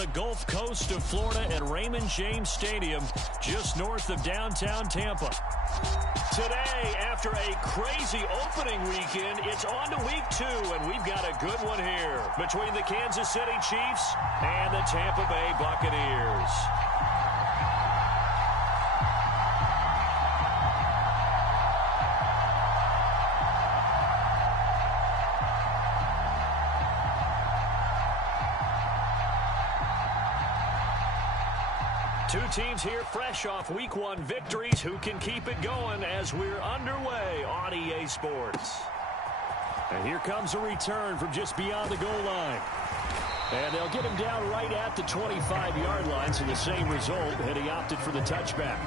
the Gulf Coast of Florida at Raymond James Stadium, just north of downtown Tampa. Today, after a crazy opening weekend, it's on to week 2, and we've got a good one here between the Kansas City Chiefs and the Tampa Bay Buccaneers. Two teams here fresh off Week 1 victories. Who can keep it going as we're underway on EA Sports? And here comes a return from just beyond the goal line. And they'll get him down right at the 25-yard line, so the same result had he opted for the touchback.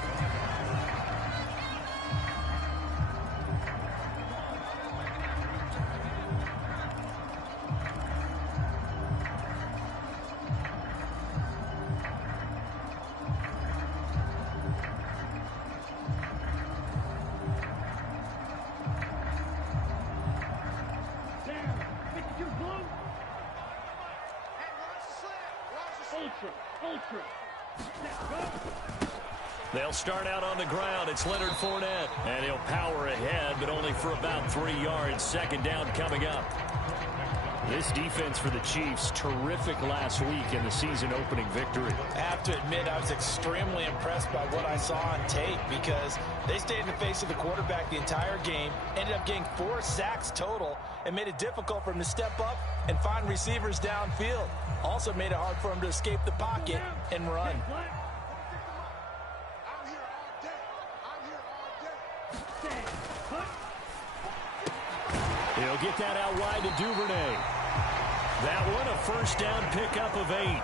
They'll start out on the ground. It's Leonard Fournette. And he'll power ahead, but only for about 3 yards. Second down coming up. This defense for the Chiefs, terrific last week in the season-opening victory. I have to admit, I was extremely impressed by what I saw on tape because they stayed in the face of the quarterback the entire game, ended up getting 4 sacks total, and made it difficult for him to step up and find receivers downfield. Also made it hard for him to escape the pocket and run. He'll get that out wide to Duvernay. That one, a first down pickup of 8.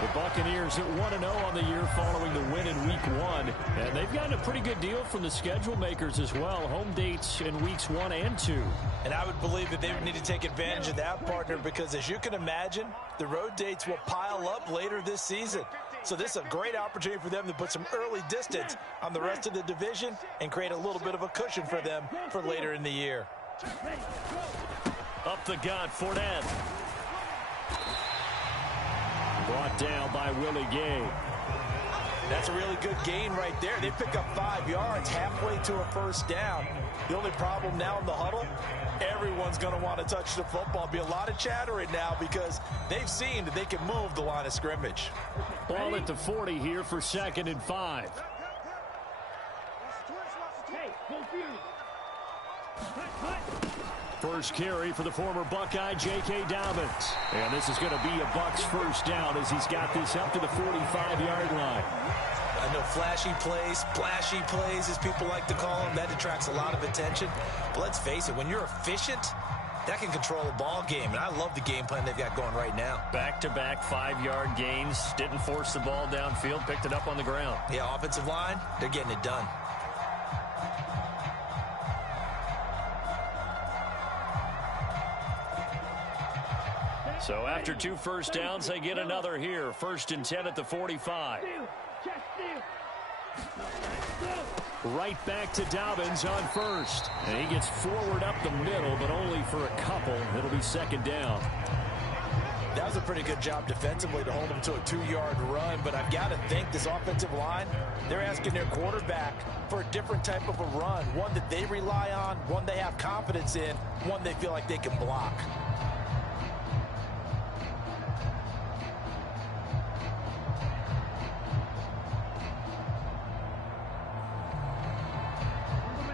The Buccaneers at 1-0 on the year following the win in Week 1. And they've gotten a pretty good deal from the schedule makers as well. Home dates in Weeks 1 and 2. And I would believe that they would need to take advantage of that, partner, because as you can imagine, the road dates will pile up later this season. So this is a great opportunity for them to put some early distance on the rest of the division and create a little bit of a cushion for them for later in the year. Up the gut, Fournette. Brought down by Willie Gay. That's a really good gain right there. They pick up 5 yards halfway to a first down. The only problem now in the huddle, everyone's going to want to touch the football. Be a lot of chattering now because they've seen that they can move the line of scrimmage. Ball at the 40 here for 2nd and 5. First carry for the former Buckeye, J.K. Dobbins. And this is going to be a Bucs first down as he's got this up to the 45-yard line. I know flashy plays, as people like to call them, that attracts a lot of attention. But let's face it, when you're efficient, that can control a ball game. And I love the game plan they've got going right now. Back-to-back 5-yard gains. Didn't force the ball downfield, picked it up on the ground. Yeah, offensive line, they're getting it done. So after 2 first downs, they get another here. 1st and 10 at the 45. Right back to Dobbins on first. And he gets forward up the middle, but only for a couple. It'll be 2nd down. That was a pretty good job defensively to hold him to a 2-yard run, but I've got to think this offensive line, they're asking their quarterback for a different type of a run, one that they rely on, one they have confidence in, one they feel like they can block.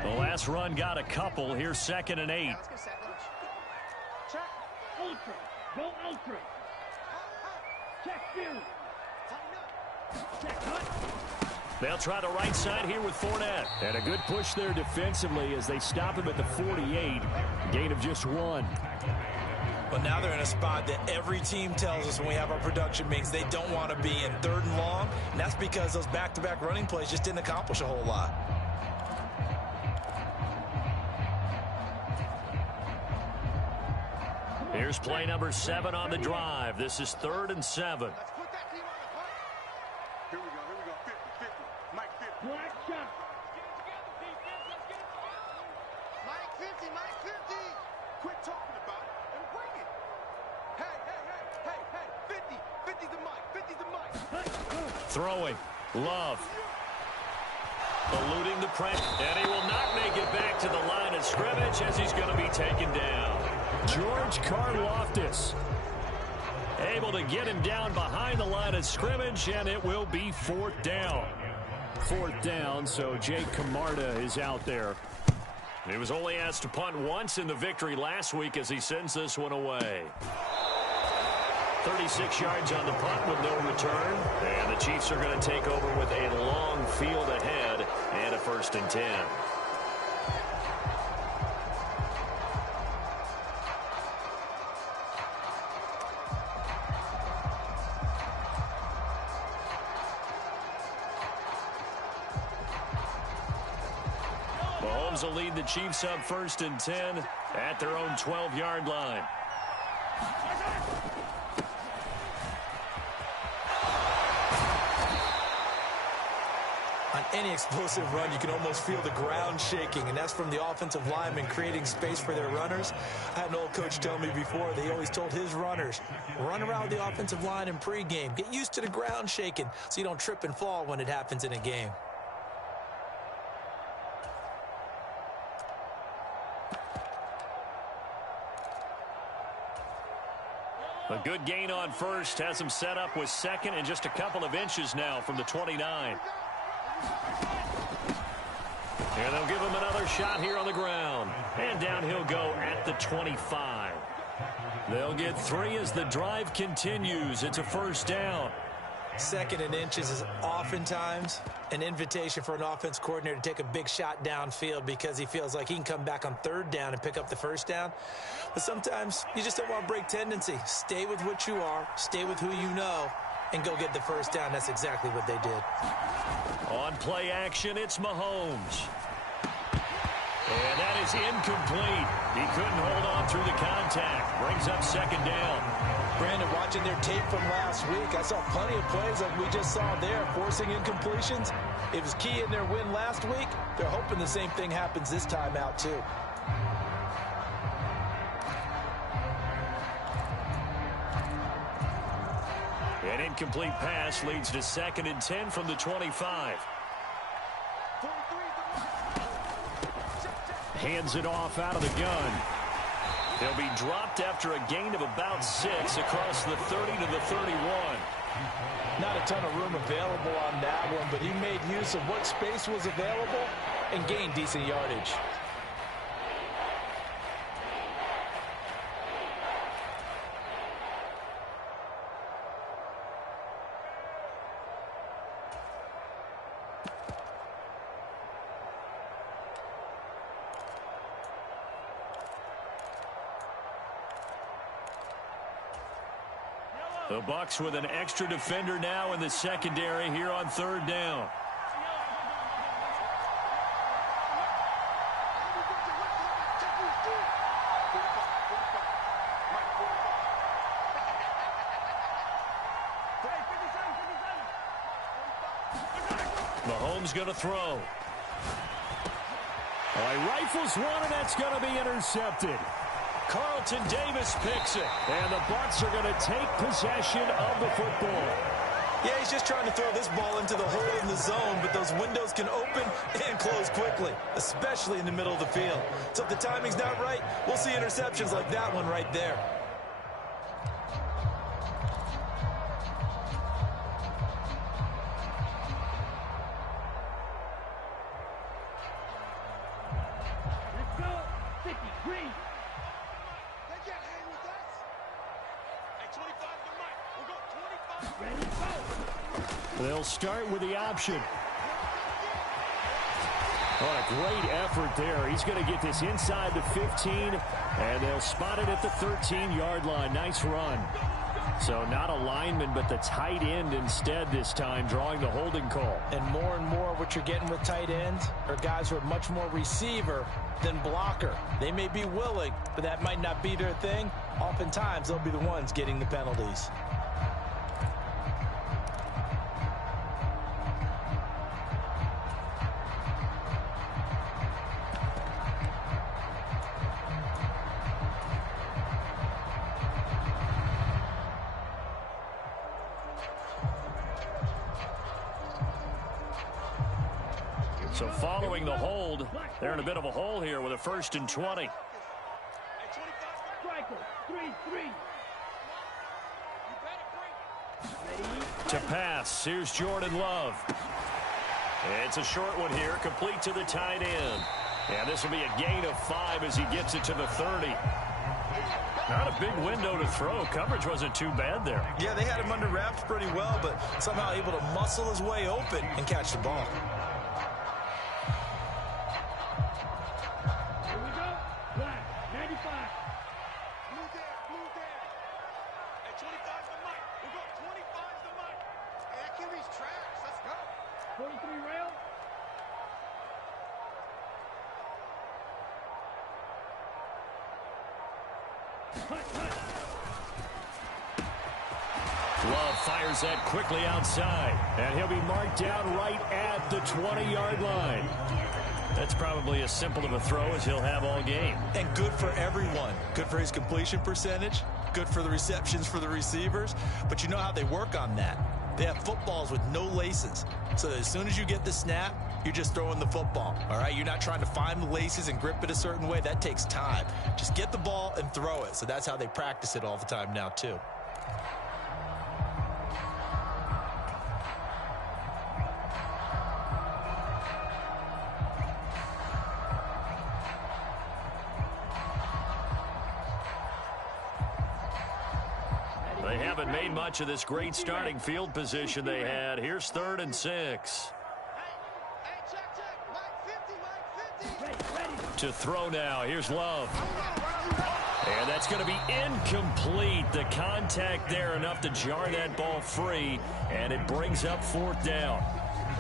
The last run got a couple. Here's 2nd and 8. Check. Ultra. Go ultra. Check field. Check cut. They'll try the right side here with Fournette. And a good push there defensively as they stop him at the 48. Gain of just 1. But now they're in a spot that every team tells us when we have our production meetings they don't want to be in 3rd and long. And that's because those back-to-back running plays just didn't accomplish a whole lot. Here's play number 7 on the drive. This is 3rd and 7. Let's put that team on the clock. Here we go. 50-50. Mike 50. Black shot. Mike 50. Mike 50. Quit talking about it and bring it. Hey. 50. 50's the mic. Throwing. Love. Eluding the pressure. And he will not make it back to the line of scrimmage as he's going to be taken down. George Karlaftis able to get him down behind the line of scrimmage, and it will be 4th down. 4th down, so Jake Camarda is out there. He was only asked to punt once in the victory last week as he sends this one away. 36 yards on the punt with no return. And the Chiefs are going to take over with a long field ahead and a 1st and 10. Mahomes will lead the Chiefs up 1st and 10 at their own 12-yard line. On any explosive run, you can almost feel the ground shaking, and that's from the offensive linemen creating space for their runners. I had an old coach tell me before, they always told his runners, run around the offensive line in pregame. Get used to the ground shaking so you don't trip and fall when it happens in a game. A good gain on first has him set up with 2nd and just a couple of inches now from the 29. And they'll give him another shot here on the ground. And down he'll go at the 25. They'll get 3 as the drive continues. It's a 1st down. 2nd and inches is oftentimes an invitation for an offense coordinator to take a big shot downfield because he feels like he can come back on 3rd down and pick up the 1st down. But sometimes you just don't want to break tendency. Stay with what you are, stay with who you know, and go get the 1st down. That's exactly what they did. On play action, it's Mahomes. And that is incomplete. He couldn't hold on through the contact. Brings up 2nd down. Brandon, watching their tape from last week, I saw plenty of plays like we just saw there, forcing incompletions. It was key in their win last week. They're hoping the same thing happens this time out, too. An incomplete pass leads to 2nd and 10 from the 25. Hands it off out of the gun. They'll be dropped after a gain of about 6 across the 30 to the 31. Not a ton of room available on that one, but he made use of what space was available and gained decent yardage. The Bucs with an extra defender now in the secondary here on 3rd down. Mahomes going to throw. Rifles one, and that's going to be intercepted. Carlton Davis picks it, and the Bucs are going to take possession of the football. Yeah, he's just trying to throw this ball into the hole in the zone, but those windows can open and close quickly, especially in the middle of the field. So if the timing's not right, we'll see interceptions like that one right there. They'll start with the option. Oh, a great effort there. He's going to get this inside the 15, and they'll spot it at the 13-yard line. Nice run. So not a lineman, but the tight end instead this time, drawing the holding call. And more what you're getting with tight ends are guys who are much more receiver than blocker. They may be willing, but that might not be their thing. Oftentimes, they'll be the ones getting the penalties. So following the hold, they're in a bit of a hole here with a 1st and 20. To pass, here's Jordan Love. It's a short one here, complete to the tight end. And this will be a gain of 5 as he gets it to the 30. Not a big window to throw. Coverage wasn't too bad there. Yeah, they had him under wraps pretty well, but somehow able to muscle his way open and catch the ball. Here we go. Black, 95. Blue there. At 25's the mic. We go 25's the mic. Hey, that QB's trash. Let's go. 43 rail. Love fires that quickly outside, and he'll be marked down right at the 20-yard line. That's probably as simple of a throw as he'll have all game. And good for everyone. Good for his completion percentage. Good for the receptions for the receivers. But you know how they work on that. They have footballs with no laces. So that as soon as you get the snap, you're just throwing the football. All right? You're not trying to find the laces and grip it a certain way. That takes time. Just get the ball and throw it. So that's how they practice it all the time now, too. They haven't made much of this great starting field position they had. Here's 3rd and 6. To throw now. Here's Love. And that's going to be incomplete. The contact there enough to jar that ball free, and it brings up 4th down.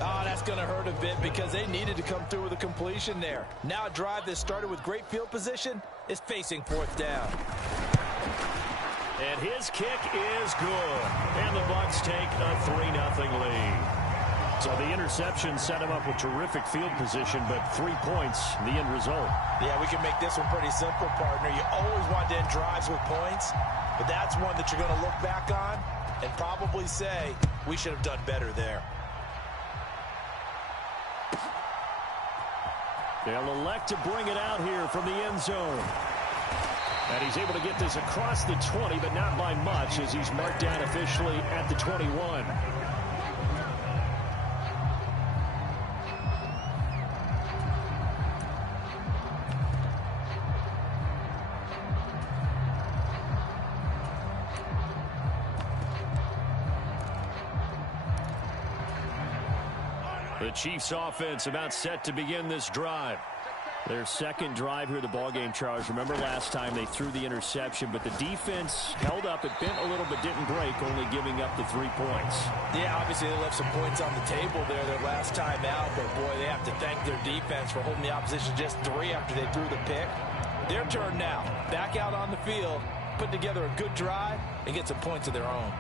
Oh, that's going to hurt a bit because they needed to come through with a completion there. Now a drive that started with great field position is facing 4th down. And his kick is good. And the Bucs take a 3-0 lead. So the interception set him up with terrific field position, but 3 points, the end result. Yeah, we can make this one pretty simple, partner. You always want to end drives with points, but that's one that you're going to look back on and probably say, we should have done better there. They'll elect to bring it out here from the end zone. And he's able to get this across the 20, but not by much as he's marked down officially at the 21. The Chiefs offense about set to begin this drive. Their second drive here, the ballgame, Charles. Remember last time they threw the interception, but the defense held up. It bent a little but didn't break, only giving up the 3 points. Yeah, obviously they left some points on the table there their last time out, but boy, they have to thank their defense for holding the opposition just 3 after they threw the pick. Their turn now. Back out on the field, put together a good drive, and get some points of their own.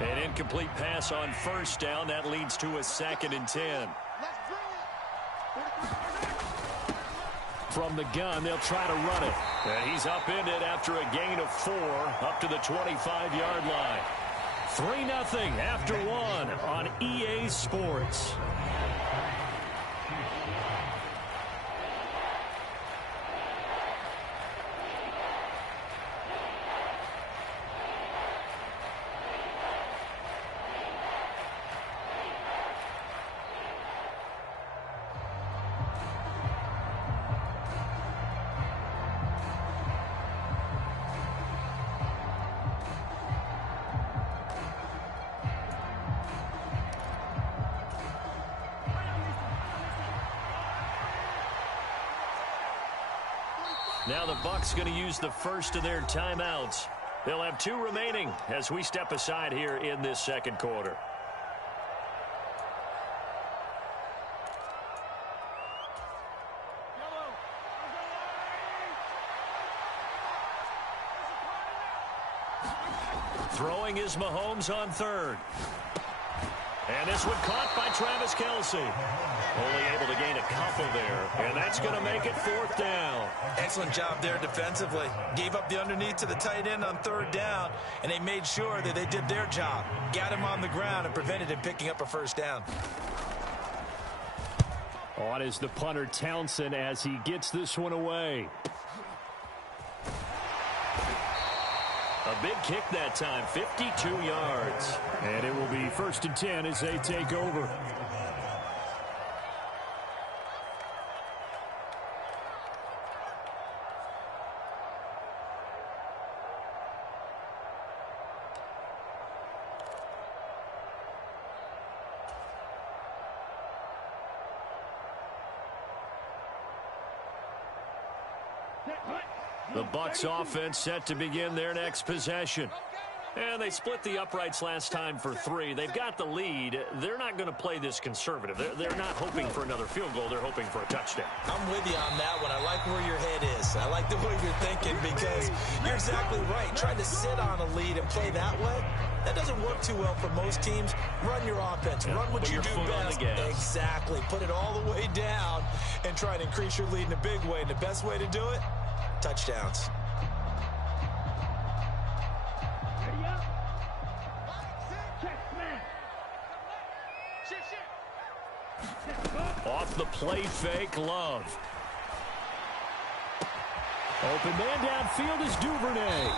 An incomplete pass on 1st down. That leads to a 2nd and 10. From the gun, they'll try to run it. And he's upended after a gain of 4 up to the 25-yard line. 3-0 after 1 on EA Sports. Now the Bucs going to use the first of their timeouts. They'll have 2 remaining as we step aside here in this second quarter. Throwing is Mahomes on 3rd. And this one caught by Travis Kelce. Only able to gain a couple there, and that's going to make it 4th down. Excellent job there defensively. Gave up the underneath to the tight end on 3rd down, and they made sure that they did their job. Got him on the ground and prevented him picking up a 1st down. On is the punter Townsend as he gets this one away. A big kick that time, 52 yards. And it will be 1st and 10 as they take over. The Bucs offense set to begin their next possession. And they split the uprights last time for 3. They've got the lead. They're not going to play this conservative. They're not hoping for another field goal. They're hoping for a touchdown. I'm with you on that one. I like where your head is. I like the way you're thinking because you're exactly right. Trying to sit on a lead and play that way, that doesn't work too well for most teams. Run your offense. Run what you do best. Exactly. Put it all the way down and try to increase your lead in a big way. And the best way to do it, touchdowns. Off the play fake, Love. Open man downfield is Duvernay.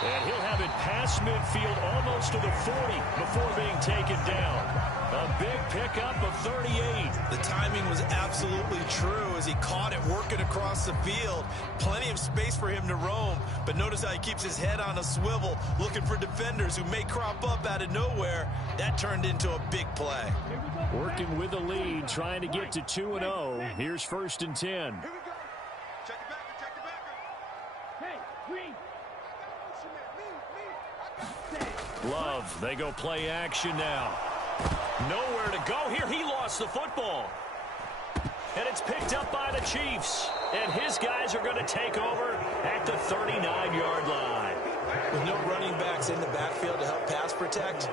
And he'll have it past midfield almost to the 40 before being taken down. A big pickup of 38. The timing was absolutely true as he caught it working across the field. Plenty of space for him to roam. But notice how he keeps his head on a swivel, looking for defenders who may crop up out of nowhere. That turned into a big play. Working with the lead, trying to get to 2-0. Here's 1st and 10. Here we go. Check the backer, check the backer. Hey, Green. Love, they go play action now. Nowhere to go here. He lost the football. And it's picked up by the Chiefs. And his guys are going to take over at the 39-yard line. With no running backs in the backfield to help pass protect,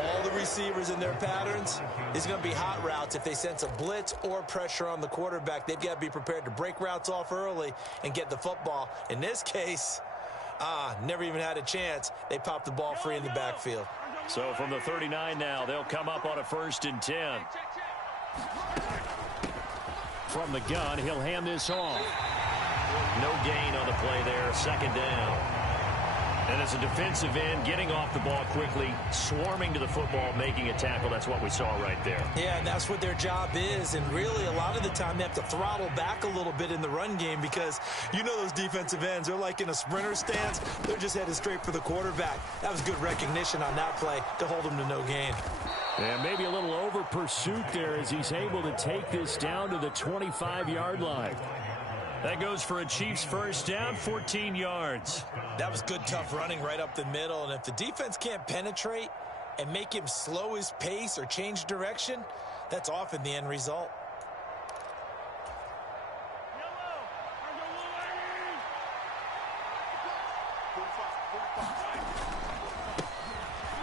all the receivers in their patterns is going to be hot routes. If they sense a blitz or pressure on the quarterback, they've got to be prepared to break routes off early and get the football. In this case, never even had a chance. They popped the ball free in the backfield. So from the 39 now, they'll come up on a 1st and 10. From the gun, he'll hand this off. No gain on the play there, 2nd down. And as a defensive end, getting off the ball quickly, swarming to the football, making a tackle. That's what we saw right there. Yeah, and that's what their job is. And really, a lot of the time, they have to throttle back a little bit in the run game because you know those defensive ends, they're like in a sprinter stance. They're just headed straight for the quarterback. That was good recognition on that play to hold them to no gain. And maybe a little over pursuit there as he's able to take this down to the 25-yard line. That goes for a Chiefs 1st down, 14 yards. That was good, tough running right up the middle. And if the defense can't penetrate and make him slow his pace or change direction, that's often the end result.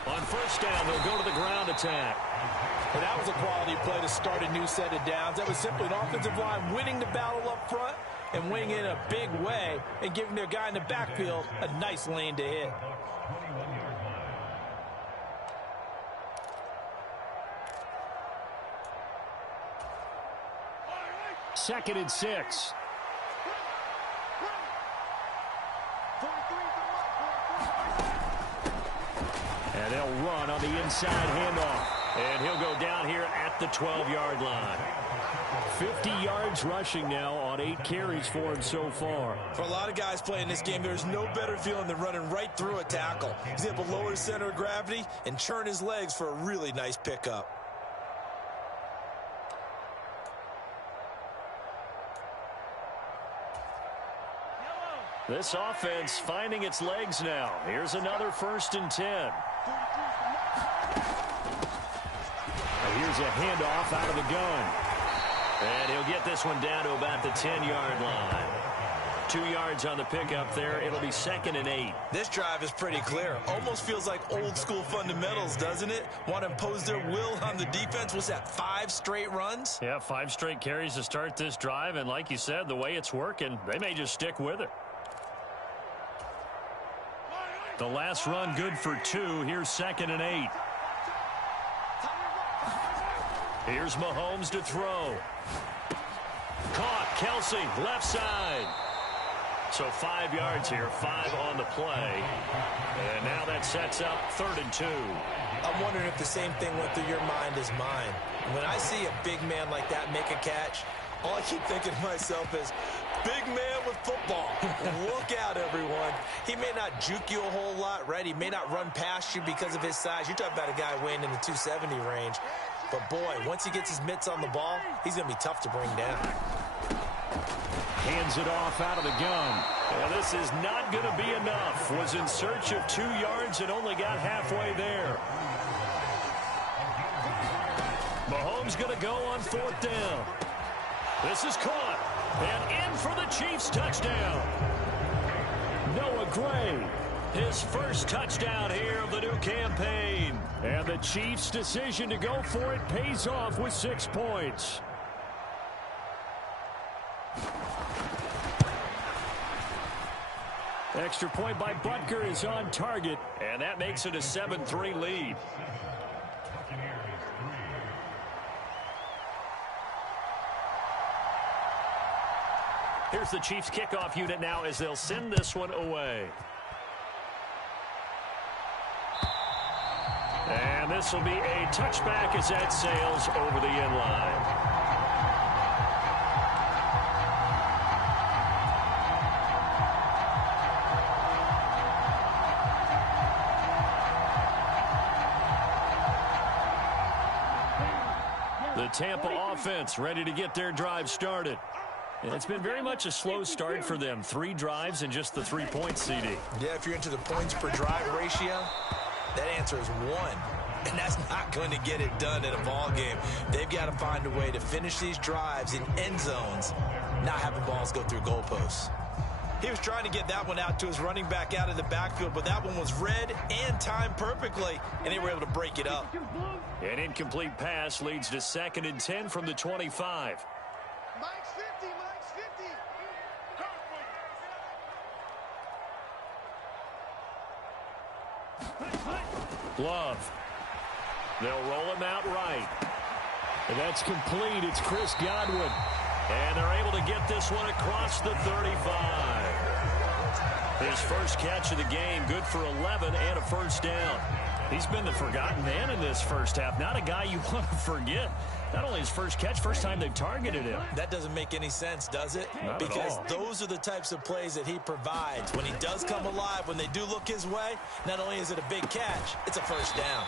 On 1st down, they'll go to the ground attack. And that was a quality play to start a new set of downs. That was simply an offensive line winning the battle up front and winning in a big way and giving their guy in the backfield a nice lane to hit. Second and 6. And they'll run on the inside handoff. And he'll go down here at the 12-yard line. 50 yards rushing now on 8 carries for him so far. For a lot of guys playing this game, there's no better feeling than running right through a tackle. He's able to lower his center of gravity and churn his legs for a really nice pickup. This offense finding its legs now. Here's another 1st and 10. Here's a handoff out of the gun. And he'll get this one down to about the 10-yard line. 2 yards on the pickup there. It'll be 2nd and 8. This drive is pretty clear. Almost feels like old school fundamentals, doesn't it? Want to impose their will on the defense. What's that, 5 straight runs? Yeah, 5 straight carries to start this drive. And like you said, the way it's working, they may just stick with it. The last run good for 2. Here's 2nd and 8. Here's Mahomes to throw. Caught. Kelsey, left side. So 5 yards here, 5 on the play. And now that sets up 3rd and 2. I'm wondering if the same thing went through your mind as mine. When I see a big man like that make a catch, all I keep thinking to myself is, big man with football. Look out, everyone. He may not juke you a whole lot, right? He may not run past you because of his size. You're talking about a guy weighing in the 270 range. But, boy, once he gets his mitts on the ball, he's going to be tough to bring down. Hands it off out of the gun. Well, this is not going to be enough. Was in search of 2 yards and only got halfway there. Mahomes going to go on 4th down. This is caught. And in for the Chiefs touchdown. Noah Gray. His first touchdown here of the new campaign. And the Chiefs' decision to go for it pays off with 6 points. Extra point by Butker is on target. And that makes it a 7-3 lead. Here's the Chiefs kickoff unit now as they'll send this one away. And this will be a touchback as that sails over the end line. The Tampa offense ready to get their drive started. It's been very much a slow start for them. 3 drives and just the 3 points, CD. Yeah, if you're into the points per drive ratio, that answer is 1. And that's not going to get it done in a ball game. They've got to find a way to finish these drives in end zones, not having balls go through goalposts. He was trying to get that one out to his running back out of the backfield, but that one was read and timed perfectly, and they were able to break it up. An incomplete pass leads to 2nd and 10 from the 25. Mike's 50, Mike's 50. Love. They'll roll him out right. And that's complete. It's Chris Godwin. And they're able to get this one across the 35. His first catch of the game, good for 11 and a first down. He's been the forgotten man in this first half. Not a guy you want to forget. Not only his first catch, first time they've targeted him. That doesn't make any sense, does it? Not because at all. Those are the types of plays that he provides. When he does come alive, when they do look his way, not only is it a big catch, it's a first down.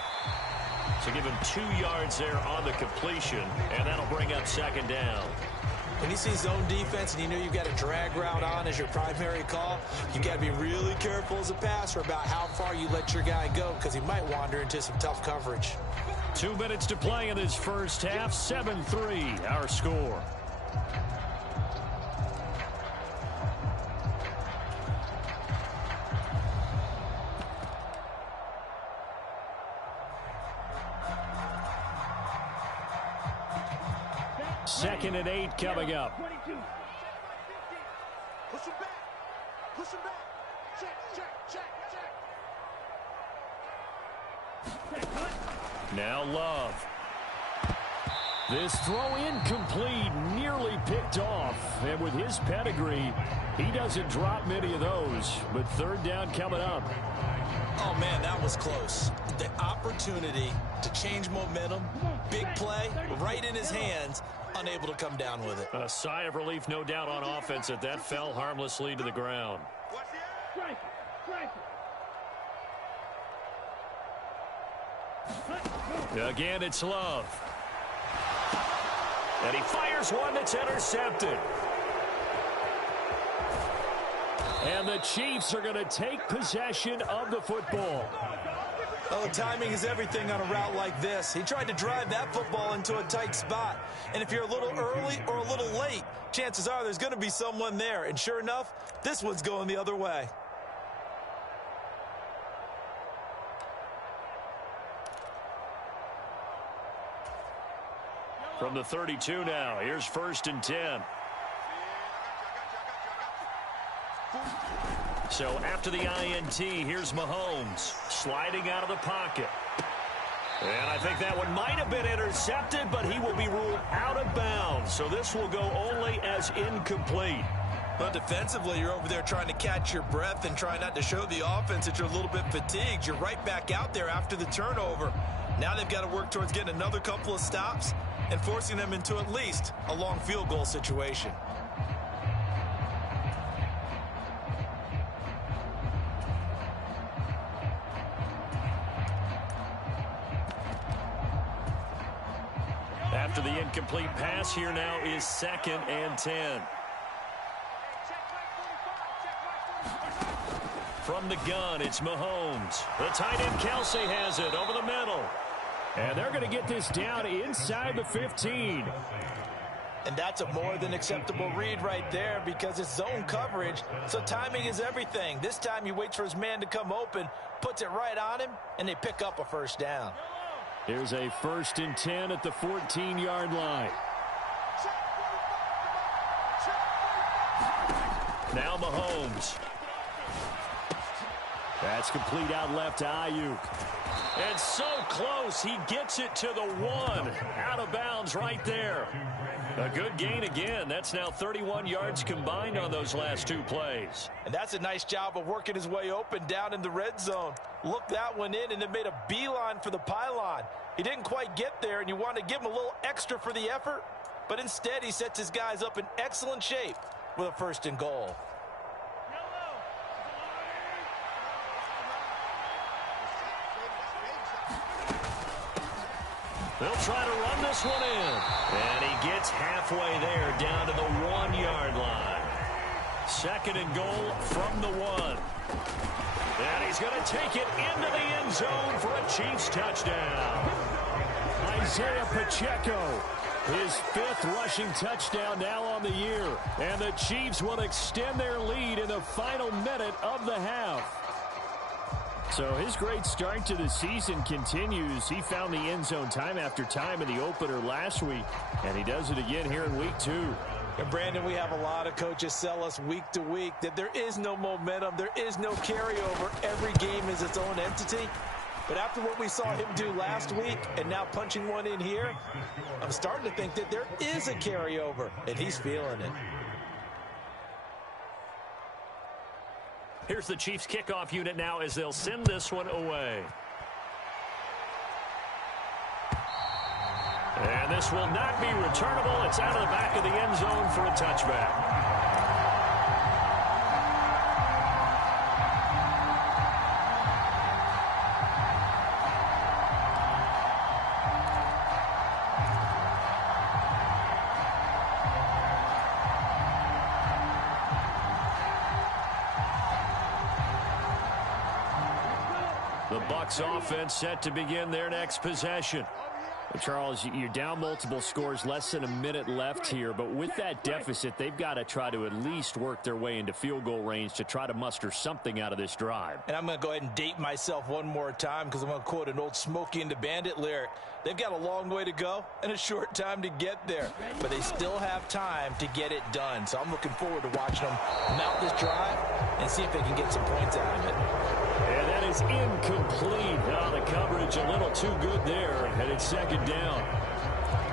So give him 2 yards there on the completion, and that'll bring up 2nd down. When you see zone defense and you know you've got a drag route on as your primary call, you've got to be really careful as a passer about how far you let your guy go because he might wander into some tough coverage. 2 minutes to play in this first half. 7-3, our score. Second and 8 coming up. 22. Push him back. Push him back. Check. Now Love. This throw incomplete, nearly picked off. And with his pedigree, he doesn't drop many of those. But 3rd down coming up. Oh, man, that was close. The opportunity to change momentum, big play, right in his hands, unable to come down with it. A sigh of relief, no doubt, on offense that that fell harmlessly to the ground. Again, it's Love. And he fires one that's intercepted. And the Chiefs are going to take possession of the football. Oh, timing is everything on a route like this. He tried to drive that football into a tight spot. And if you're a little early or a little late, chances are there's going to be someone there. And sure enough, this one's going the other way. From the 32 now, here's 1st and 10. So after the INT, here's Mahomes sliding out of the pocket. And I think that one might have been intercepted, but he will be ruled out of bounds. So this will go only as incomplete. But defensively, you're over there trying to catch your breath and try not to show the offense that you're a little bit fatigued. You're right back out there after the turnover. Now they've got to work towards getting another couple of stops and forcing them into at least a long field goal situation. After the incomplete pass, here now is 2nd and 10. From the gun, it's Mahomes. The tight end, Kelsey, has it over the middle. And they're going to get this down inside the 15. And that's a more than acceptable read right there because it's zone coverage, so timing is everything. This time he waits for his man to come open, puts it right on him, and they pick up a 1st down. Here's a 1st and 10 at the 14-yard line. Now Mahomes. That's complete out left to Ayuk. And so close, he gets it to the 1. Out of bounds right there. A good gain again. That's now 31 yards combined on those last 2 plays. And that's a nice job of working his way open down in the red zone. Looked that one in and then made a beeline for the pylon. He didn't quite get there, and you want to give him a little extra for the effort. But instead, he sets his guys up in excellent shape with a 1st and goal. They'll try to run this one in. And he gets halfway there down to the 1-yard line. 2nd and goal from the 1. And he's going to take it into the end zone for a Chiefs touchdown. Isaiah Pacheco, his 5th rushing touchdown now on the year. And the Chiefs will extend their lead in the final minute of the half. So his great start to the season continues. He found the end zone time after time in the opener last week, and he does it again here in week 2. And Brandon, we have a lot of coaches sell us week to week that there is no momentum, there is no carryover. Every game is its own entity. But after what we saw him do last week and now punching one in here, I'm starting to think that there is a carryover, and he's feeling it. Here's the Chiefs kickoff unit now as they'll send this one away. And this will not be returnable. It's out of the back of the end zone for a touchback. The Bucs offense set to begin their next possession. Well, Charles, you're down multiple scores, less than a minute left here, but with that deficit, they've got to try to at least work their way into field goal range to try to muster something out of this drive. And I'm going to go ahead and date myself one more time because I'm going to quote an old Smokey and the Bandit lyric. They've got a long way to go and a short time to get there, but they still have time to get it done. So I'm looking forward to watching them mount this drive and see if they can get some points out of it. And that is incomplete. Oh, the coverage a little too good there, and it's 2nd down.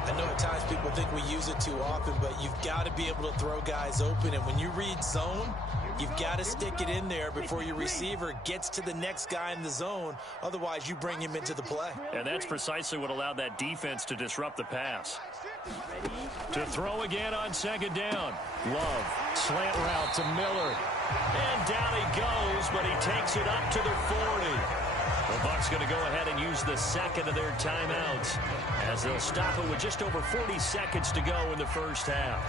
I know at times people think we use it too often, but you've got to be able to throw guys open. And when you read zone, you've got to stick it in there before your receiver gets to the next guy in the zone. Otherwise, you bring him into the play. And that's precisely what allowed that defense to disrupt the pass. To throw again on 2nd down. Love, slant route to Miller. And down he goes, but he takes it up to the 40. The Bucs going to go ahead and use the 2nd of their timeouts as they'll stop it with just over 40 seconds to go in the first half.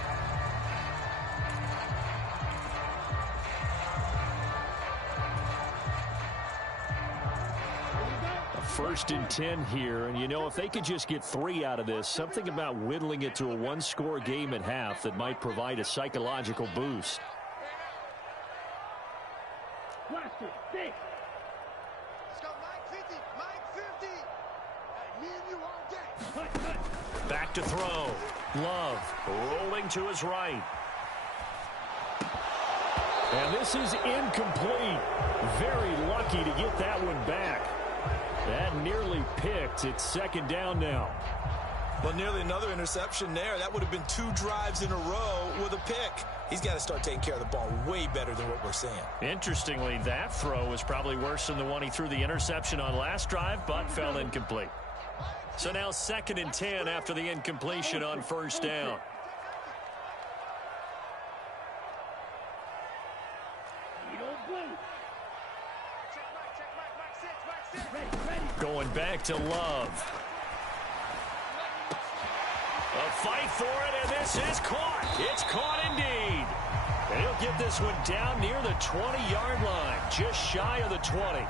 1st and 10 here, and you know, if they could just get 3 out of this, something about whittling it to a one-score game at half that might provide a psychological boost. Let's go, Mike 50, Mike 50. Hey, me and you all day. Back to throw. Love rolling to his right. And this is incomplete. Very lucky to get that one back. That nearly picked. It's 2nd down now. Well, nearly another interception there. That would have been 2 drives in a row with a pick. He's got to start taking care of the ball way better than what we're seeing. Interestingly, that throw was probably worse than the one he threw the interception on last drive, but fell incomplete. So now 2nd and 10 after the incompletion on 1st down. Going back to Love. A fight for it, and this is caught. It's caught indeed. And he'll get this one down near the 20-yard line, just shy of the 20.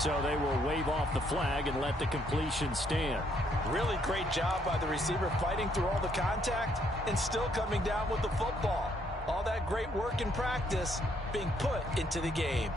So they will wave off the flag and let the completion stand. Really great job by the receiver fighting through all the contact and still coming down with the football. All that great work in practice being put into the game.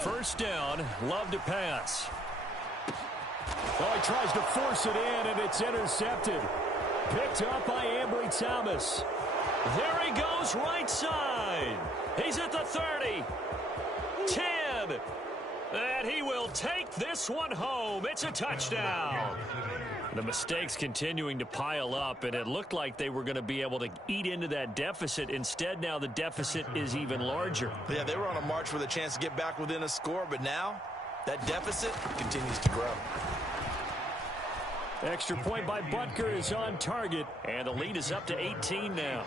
First down, Love to pass. Oh, he tries to force it in, and it's intercepted. Picked up by Ambry Thomas. There he goes, right side. He's at the 30. 10. And he will take this one home. It's a touchdown. The mistakes continuing to pile up, and it looked like they were going to be able to eat into that deficit. Instead, now the deficit is even larger. Yeah, they were on a march with a chance to get back within a score, but now that deficit continues to grow. Extra point by Butker is on target, and the lead is up to 18 now.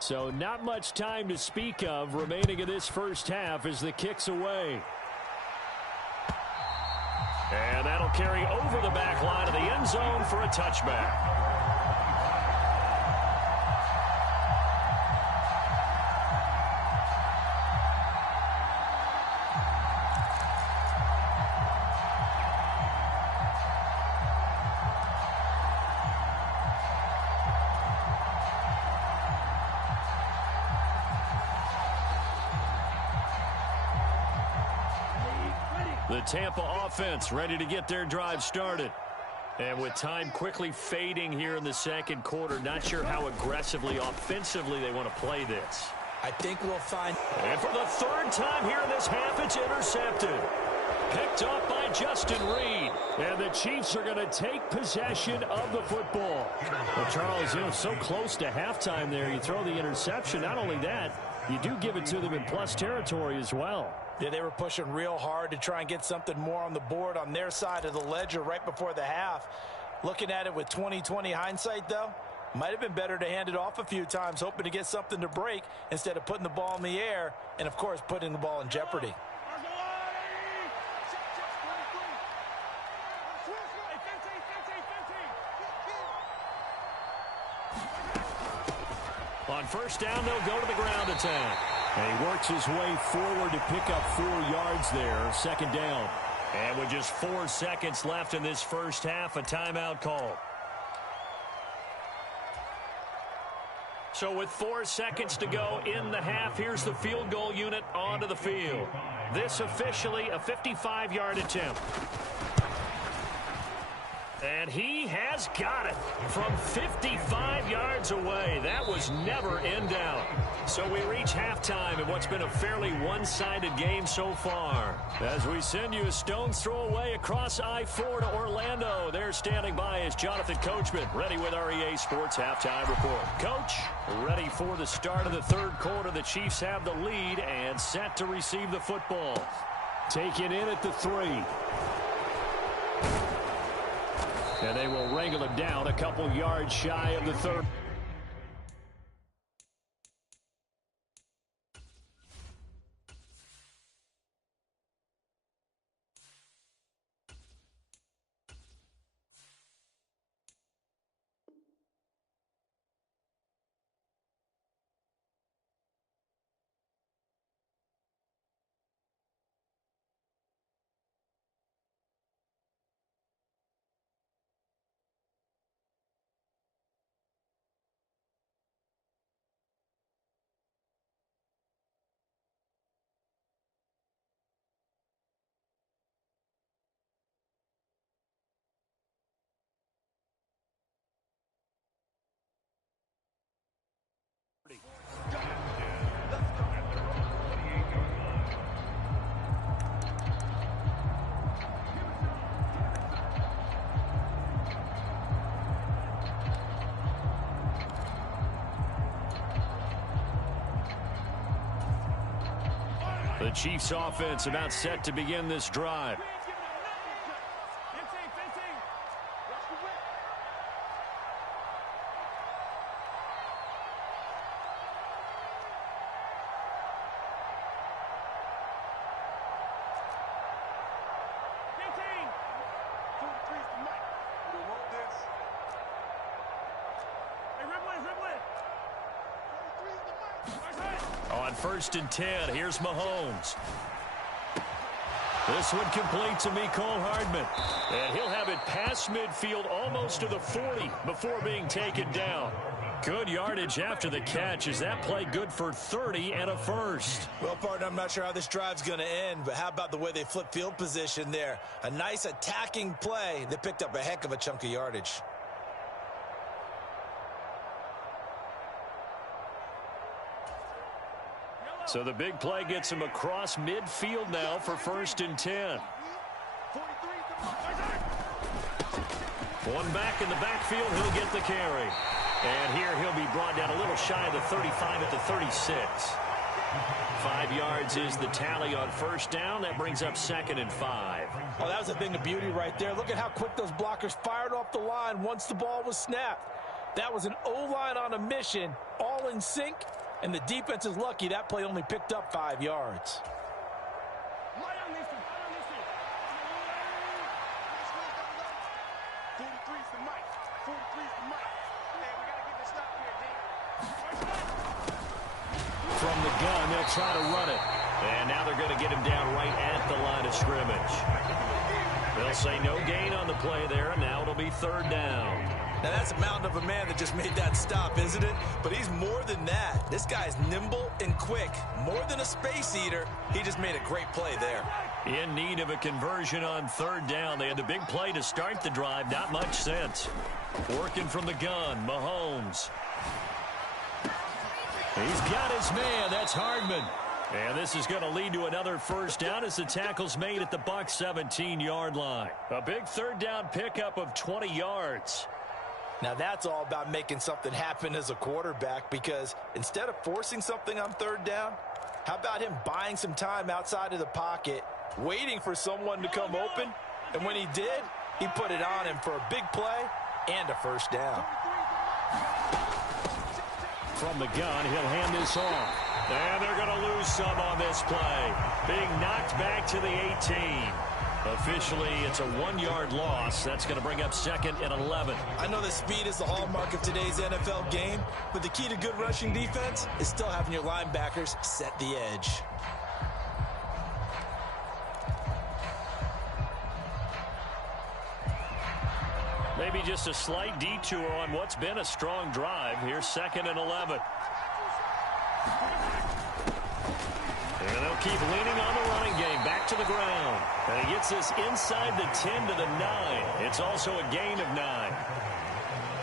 So not much time to speak of remaining in this first half as the kick's away. And that'll carry over the back line of the end zone for a touchback. The Tampa offense ready to get their drive started. And with time quickly fading here in the second quarter, not sure how aggressively, offensively they want to play this. I think we'll find... And for the 3rd time here in this half, it's intercepted. Picked up by Justin Reed. And the Chiefs are going to take possession of the football. Well, Charles, you know, so close to halftime there, you throw the interception. Not only that, you do give it to them in plus territory as well. Yeah, they were pushing real hard to try and get something more on the board on their side of the ledger right before the half. Looking at it with 20/20 hindsight, though, might have been better to hand it off a few times, hoping to get something to break instead of putting the ball in the air and, of course, putting the ball in jeopardy. On first down, they'll go to the ground attack. And he works his way forward to pick up 4 yards there. 2nd down. And with just 4 seconds left in this first half, a timeout call. So with 4 seconds to go in the half, here's the field goal unit onto the field. This officially a 55-yard attempt. And he has got it from 55 yards away. That was never in doubt. So we reach halftime in what's been a fairly one-sided game so far. As we send you a stone's throw away across I-4 to Orlando. There standing by is Jonathan Coachman, ready with our EA Sports Halftime Report. Coach, ready for the start of the third quarter. The Chiefs have the lead and set to receive the football. Taken in at the 3. And they will wrangle him down a couple yards shy of the 30. The Chiefs offense about set to begin this drive. On 1st and 10, here's Mahomes. This one complete to Mecole Hardman. And he'll have it past midfield almost to the 40 before being taken down. Good yardage after the catch. Is that play good for 30 and a first? Well, partner, I'm not sure how this drive's going to end, but how about the way they flip field position there? A nice attacking play. They picked up a heck of a chunk of yardage. So the big play gets him across midfield now for 1st and 10. One back in the backfield, he'll get the carry. And here he'll be brought down a little shy of the 35 at the 36. 5 yards is the tally on 1st down. That brings up 2nd and 5. Oh, that was a thing of beauty right there. Look at how quick those blockers fired off the line once the ball was snapped. That was an O-line on a mission, all in sync. And the defense is lucky that play only picked up 5 yards. From the gun, they'll try to run it. And now they're going to get him down right at the line of scrimmage. They'll say no gain on the play there, and now it'll be 3rd down. Now, that's a mountain of a man that just made that stop, isn't it? But he's more than that. This guy's nimble and quick. More than a space eater, he just made a great play there. In need of a conversion on 3rd down. They had the big play to start the drive. Not much sense. Working from the gun, Mahomes. He's got his man. That's Hardman. And this is going to lead to another 1st down as the tackle's made at the Bucs 17-yard line. A big 3rd down pickup of 20 yards. Now, that's all about making something happen as a quarterback, because instead of forcing something on 3rd down, how about him buying some time outside of the pocket, waiting for someone to come open, and when he did, he put it on him for a big play and a 1st down. From the gun, he'll hand this off. And they're going to lose some on this play. Being knocked back to the 18. Officially, it's a 1-yard loss. That's going to bring up 2nd and 11. I know that speed is the hallmark of today's NFL game, but the key to good rushing defense is still having your linebackers set the edge. Maybe just a slight detour on what's been a strong drive. Here's 2nd and 11. And they'll keep leaning on the running game. Back to the ground. And he gets this inside the 10 to the 9. It's also a gain of 9.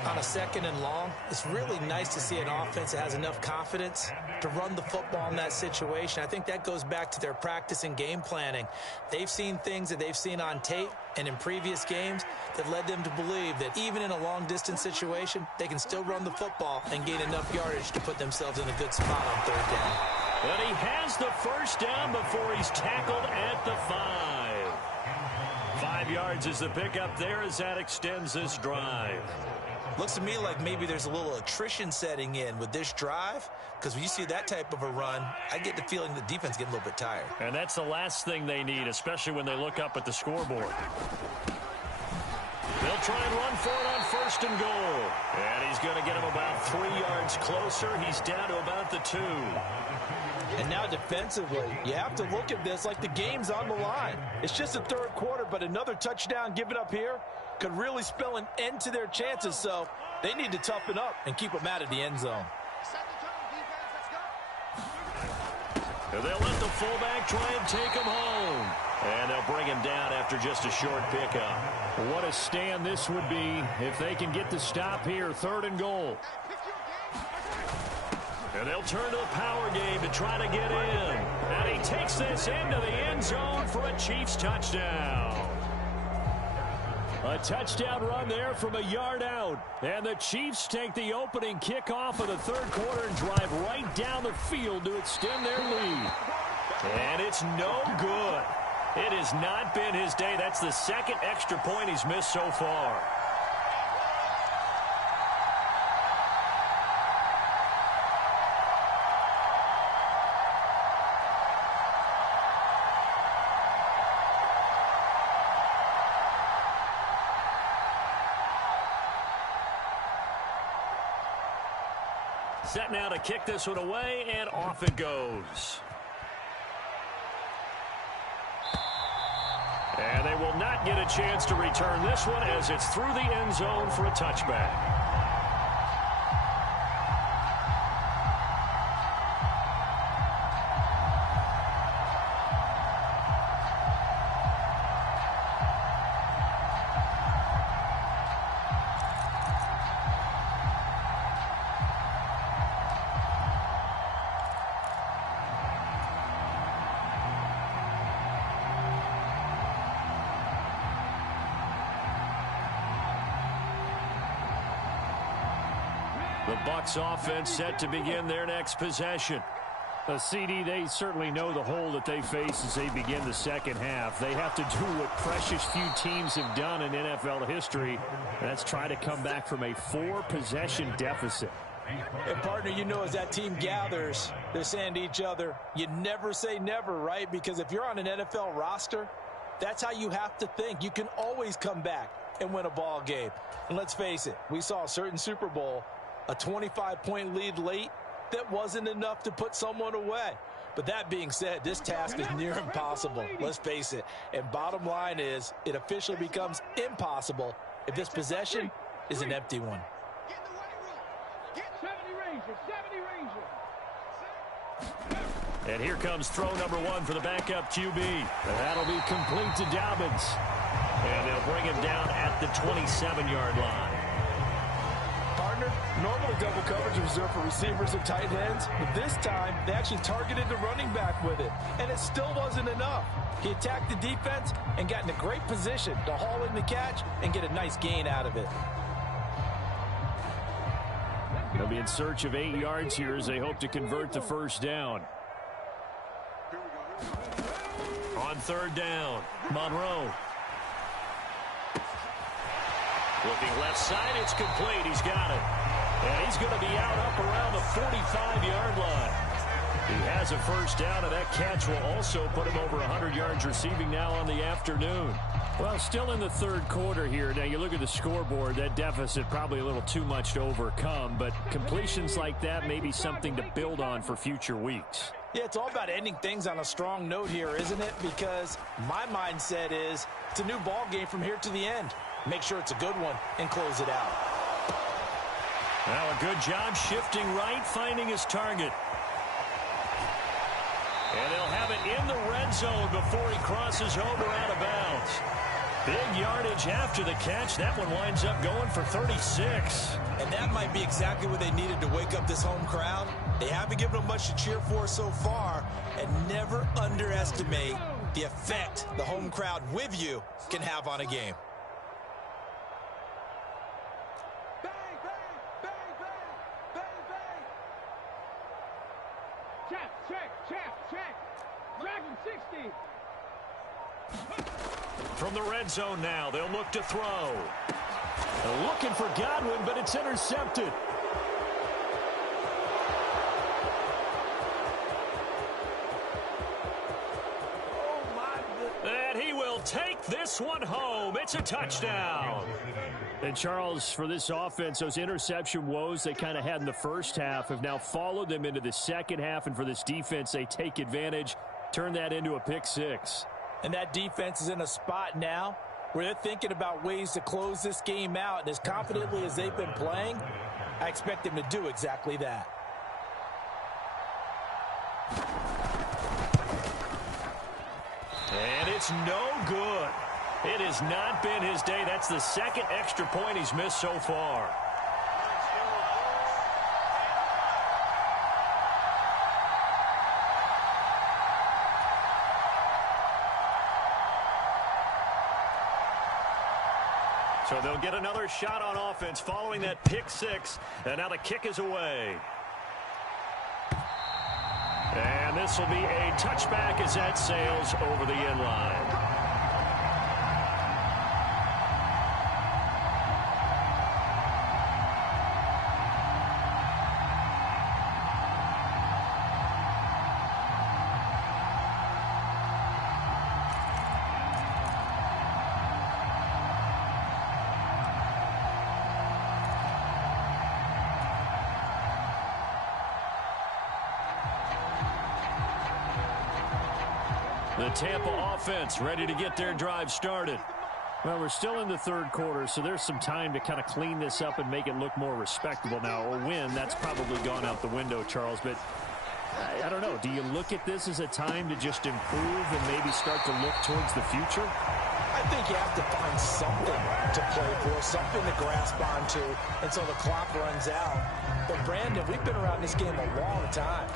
On a 2nd and long, it's really nice to see an offense that has enough confidence to run the football in that situation. I think that goes back to their practice and game planning. They've seen things that they've seen on tape and in previous games that led them to believe that even in a long-distance situation, they can still run the football and gain enough yardage to put themselves in a good spot on 3rd down. But he has the first down before he's tackled at the 5. 5 yards is the pickup there as that extends this drive. Looks to me like maybe there's a little attrition setting in with this drive, because when you see that type of a run, I get the feeling the defense getting a little bit tired. And that's the last thing they need, especially when they look up at the scoreboard. They'll try and run for it on 1st and goal. And he's going to get him about 3 yards closer. He's down to about the 2. And now defensively, you have to look at this like the game's on the line. It's just the 3rd quarter, but another touchdown given up here could really spell an end to their chances, so they need to toughen up and keep them out of the end zone. And they'll let the fullback try and take him home. And they'll bring him down after just a short pickup. What a stand this would be if they can get the stop here, 3rd and goal. And they'll turn to the power game to try to get in. And he takes this into the end zone for a Chiefs touchdown. A touchdown run there from a yard out. And the Chiefs take the opening kickoff of the 3rd quarter and drive right down the field to extend their lead. And it's no good. It has not been his day. That's the 2nd extra point he's missed so far. Set now to kick this one away, and off it goes. And they will not get a chance to return this one as it's through the end zone for a touchback. The Bucs offense set to begin their next possession. CD, they certainly know the hole that they face as they begin the 2nd half. They have to do what precious few teams have done in NFL history. That's try to come back from a 4-possession deficit. And partner, you know, as that team gathers, they're saying to each other, you never say never, right? Because if you're on an NFL roster, that's how you have to think. You can always come back and win a ball game. And let's face it, we saw a certain Super Bowl, a 25-point lead late, that wasn't enough to put someone away. But that being said, this task is near impossible. Let's face it. And bottom line is, it officially becomes impossible if this possession is an empty one. And here comes throw number 1 for the backup QB. And that'll be complete to Dobbins. And they'll bring him down at the 27-yard line. Partner, normally double coverage is reserved for receivers and tight ends, but this time they actually targeted the running back with it, and it still wasn't enough. He attacked the defense and got in a great position to haul in the catch and get a nice gain out of it. They'll be in search of 8 yards here as they hope to convert the first down. On 3rd down, Monroe. Looking left side, it's complete. He's got it. And he's going to be out up around the 45-yard line. He has a first down, and that catch will also put him over 100 yards receiving now on the afternoon. Well, still in the 3rd quarter here. Now, you look at the scoreboard, that deficit probably a little too much to overcome, but completions like that may be something to build on for future weeks. Yeah, it's all about ending things on a strong note here, isn't it? Because my mindset is it's a new ball game from here to the end. Make sure it's a good one and close it out. Well, a good job shifting right, finding his target. And they'll have it in the red zone before he crosses over out of bounds. Big yardage after the catch. That one winds up going for 36. And that might be exactly what they needed to wake up this home crowd. They haven't given them much to cheer for so far. And never underestimate the effect the home crowd with you can have on a game. Bang, bang, bang, bang, bang, bang. Check. Dragon 60. From the red zone now, they'll look to throw. They're looking for Godwin, but it's intercepted. And he will take this one home. It's a touchdown. And Charles, for this offense, those interception woes they kind of had in the first half have now followed them into the second half. And for this defense, they take advantage, turn that into a pick six. And that defense is in a spot now where they're thinking about ways to close this game out. And as confidently as they've been playing, I expect them to do exactly that. And it's no good. It has not been his day. That's the second extra point he's missed so far. So they'll get another shot on offense following that pick six. And now the kick is away. And this will be a touchback as that sails over the end line. The Tampa offense ready to get their drive started. Well, we're still in the third quarter, so there's some time to kind of clean this up and make it look more respectable. Now, a win, that's probably gone out the window, Charles, but I don't know. Do you look at this as a time to just improve and maybe start to look towards the future? I think you have to find something to play for, something to grasp onto until the clock runs out. But, Brandon, we've been around this game a long time.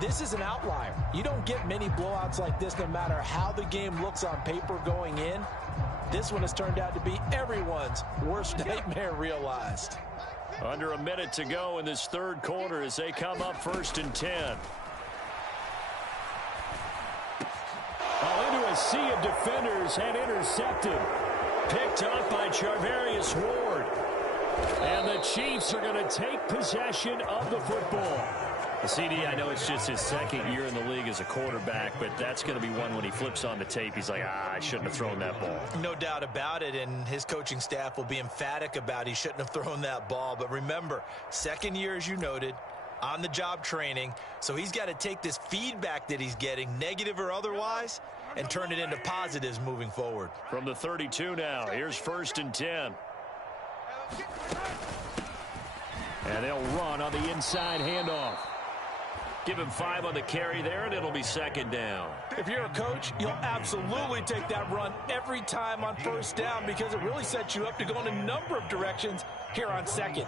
This is an outlier. You don't get many blowouts like this no matter how the game looks on paper going in. This one has turned out to be everyone's worst nightmare realized. Under a minute to go in this third quarter as they come up 1st and 10. Into a sea of defenders and intercepted. Picked up by Charvarius Ward. And the Chiefs are going to take possession of the football. CD, I know it's just his second year in the league as a quarterback, but that's going to be one when he flips on the tape. He's like, I shouldn't have thrown that ball. No doubt about it, and his coaching staff will be emphatic about he shouldn't have thrown that ball. But remember, second year, as you noted, on-the-job training, so he's got to take this feedback that he's getting, negative or otherwise, and turn it into positives moving forward. From the 32 now, here's 1st and 10. And they'll run on the inside handoff. Give him 5 on the carry there, and it'll be 2nd down. If you're a coach, you'll absolutely take that run every time on 1st down because it really sets you up to go in a number of directions here on 2nd.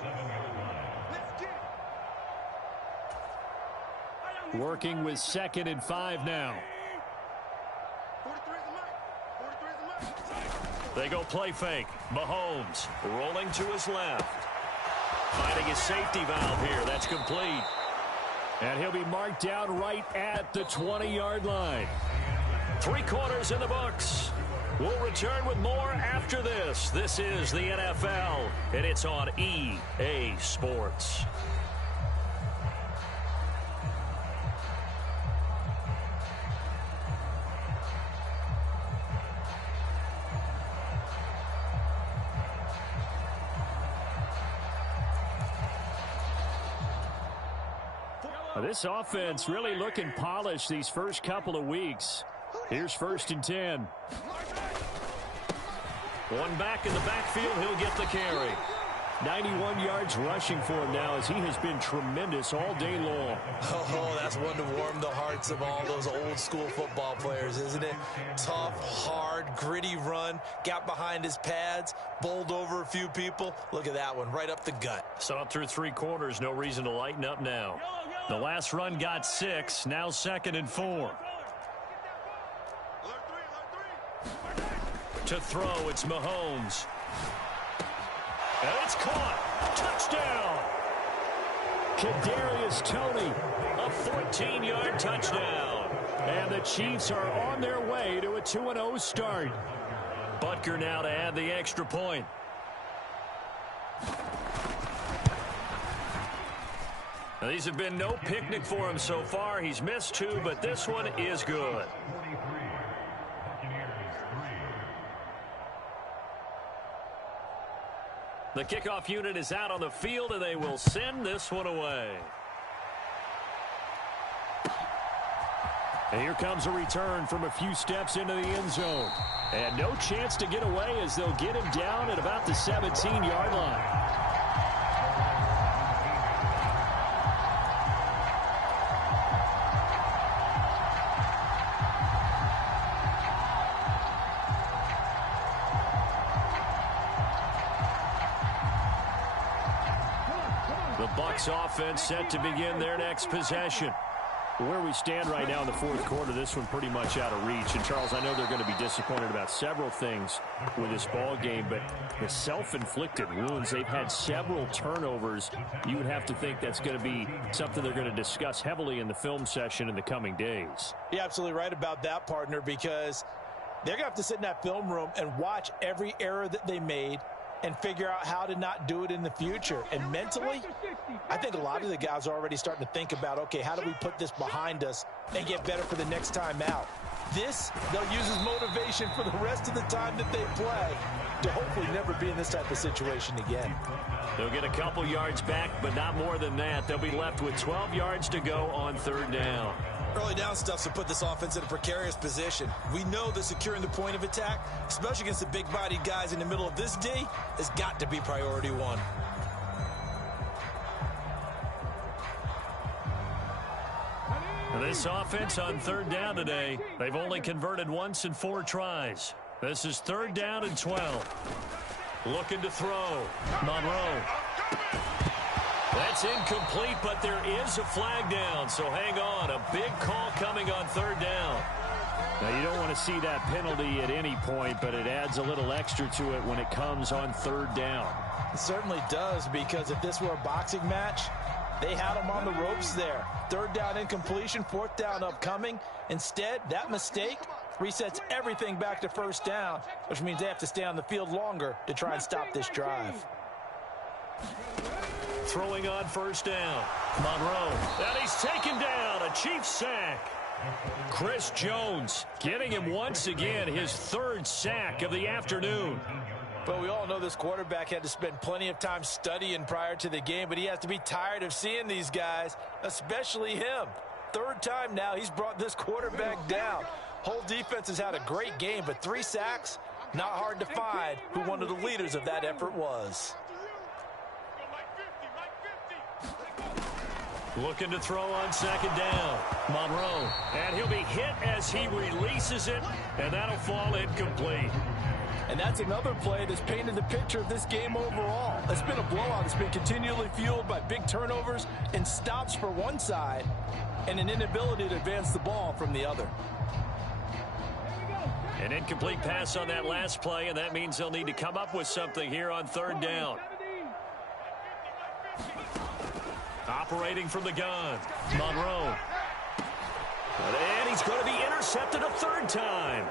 Working with 2nd and 5 now. They go play fake. Mahomes rolling to his left. Finding his safety valve here. That's complete. And he'll be marked down right at the 20-yard line. 3 quarters in the books. We'll return with more after this. This is the NFL, and it's on EA Sports. This offense really looking polished these first couple of weeks. Here's 1st and 10. One back in the backfield, he'll get the carry. 91 yards rushing for him now as he has been tremendous all day long. Oh, that's one to warm the hearts of all those old school football players, isn't it? Tough, hard, gritty run, got behind his pads, bowled over a few people. Look at that one, right up the gut. So through 3 quarters, no reason to lighten up now. The last run got 6, now 2nd and 4. To throw, it's Mahomes. And it's caught. Touchdown. Kadarius Toney, a 14-yard touchdown. And the Chiefs are on their way to a 2-0 start. Butker now to add the extra point. Now, these have been no picnic for him so far. He's missed 2, but this one is good. The kickoff unit is out on the field, and they will send this one away. And here comes a return from a few steps into the end zone. And no chance to get away as they'll get him down at about the 17-yard line. Bucs offense set to begin their next possession. Where we stand right now in the 4th quarter, this one pretty much out of reach. And, Charles, I know they're going to be disappointed about several things with this ball game, but the self-inflicted wounds, they've had several turnovers. You would have to think that's going to be something they're going to discuss heavily in the film session in the coming days. You're absolutely right about that, partner, because they're going to have to sit in that film room and watch every error that they made and figure out how to not do it in the future. And mentally, I think a lot of the guys are already starting to think about, okay, how do we put this behind us and get better for the next time out? This, they'll use as motivation for the rest of the time that they play to hopefully never be in this type of situation again. They'll get a couple yards back, but not more than that. They'll be left with 12 yards to go on 3rd down. Early down stuff to put this offense in a precarious position. We know that securing the point of attack, especially against the big-bodied guys in the middle of this D, has got to be priority 1. This offense on 3rd down today, they've only converted once in 4 tries. This is 3rd down and 12. Looking to throw. Monroe. That's incomplete, but there is a flag down, so hang on. A big call coming on 3rd down. Now, you don't want to see that penalty at any point, but it adds a little extra to it when it comes on 3rd down. It certainly does, because if this were a boxing match, they had him on the ropes there. 3rd down incompletion, 4th down upcoming. Instead, that mistake resets everything back to 1st down, which means they have to stay on the field longer to try and stop this drive. Throwing on 1st down. Monroe. And he's taken down. A Chiefs sack. Chris Jones getting him once again his 3rd sack of the afternoon. But we all know this quarterback had to spend plenty of time studying prior to the game, but he has to be tired of seeing these guys, especially him. 3rd time now he's brought this quarterback down. Whole defense has had a great game, but 3 sacks, not hard to find who one of the leaders of that effort was. Looking to throw on 2nd down. Monroe. And he'll be hit as he releases it, and that'll fall incomplete. And that's another play that's painted the picture of this game overall. It's been a blowout. It's been continually fueled by big turnovers and stops for one side and an inability to advance the ball from the other. An incomplete pass on that last play, and that means they'll need to come up with something here on 3rd down. Operating from the gun, Monroe. And he's going to be intercepted a 3rd time.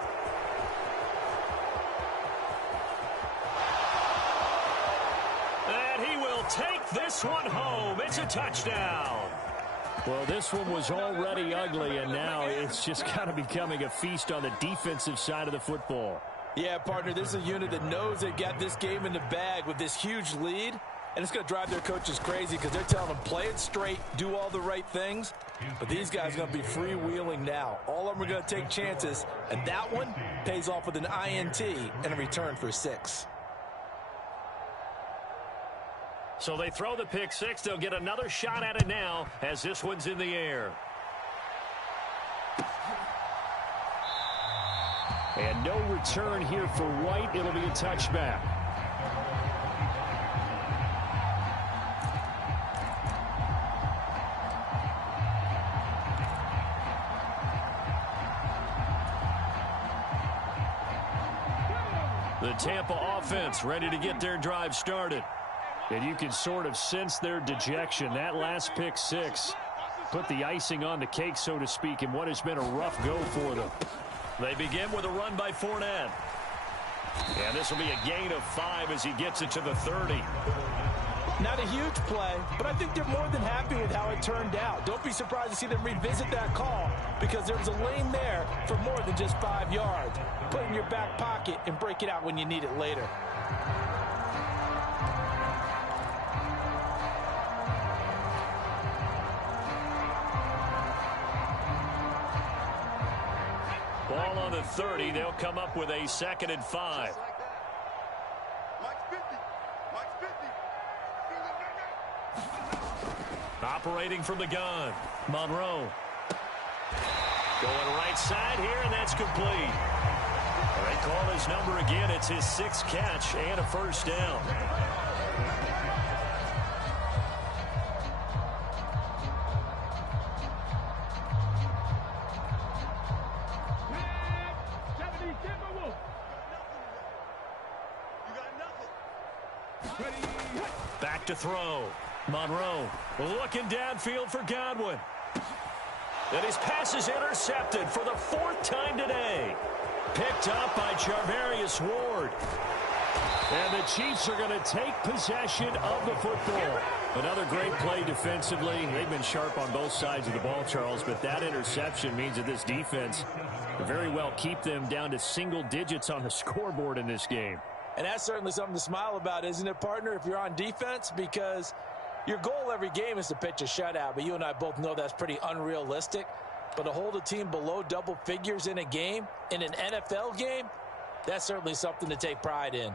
And he will take this one home. It's a touchdown. Well, this one was already ugly, and now it's just kind of becoming a feast on the defensive side of the football. Yeah, partner, this is a unit that knows they got this game in the bag with this huge lead. And it's going to drive their coaches crazy because they're telling them, play it straight, do all the right things. But these guys are going to be freewheeling now. All of them are going to take chances. And that one pays off with an INT and a return for 6. So they throw the pick six. They'll get another shot at it now as this one's in the air. And no return here for White. It'll be a touchback. The Tampa offense ready to get their drive started. And you can sort of sense their dejection. That last pick six put the icing on the cake, so to speak, in what has been a rough go for them. They begin with a run by Fournette. And this will be a gain of 5 as he gets it to the 30. Not a huge play, but I think they're more than happy with how it turned out. Don't be surprised to see them revisit that call because there's a lane there for more than just 5 yards. Put it in your back pocket and break it out when you need it later. Ball on the 30. They'll come up with a 2nd and 5. Operating from the gun, Monroe. Going right side here, and that's complete. They call his number again. It's his 6th catch and a first down. Back to throw. Monroe looking downfield for Godwin. And his pass is intercepted for the 4th time today. Picked up by Charvarius Ward. And the Chiefs are going to take possession of the football. Another great play defensively. They've been sharp on both sides of the ball, Charles, but that interception means that this defense will very well keep them down to single digits on the scoreboard in this game. And that's certainly something to smile about, isn't it, partner, if you're on defense? Because your goal every game is to pitch a shutout, but you and I both know that's pretty unrealistic. But to hold a team below double figures in a game, in an NFL game, that's certainly something to take pride in.